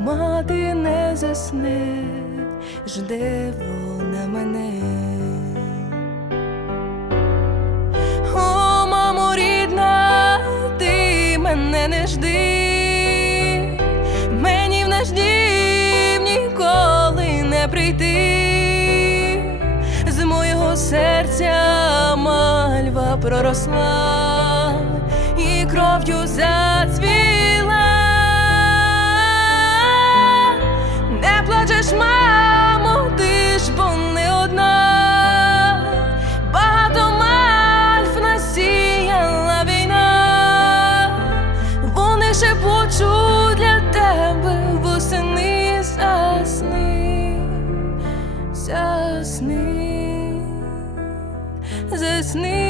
мати не засне, жде вона мене. О, мамо рідна, ти мене не жди, мені в наш дім ніколи не прийти, з моєго серця мальва проросла і кров'ю зацвіла. Засни,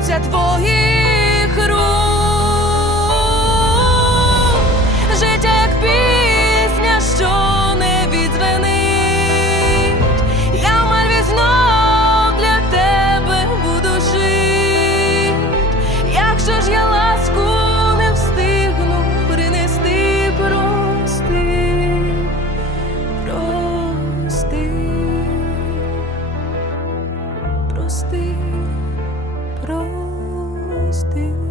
збудуться твої. still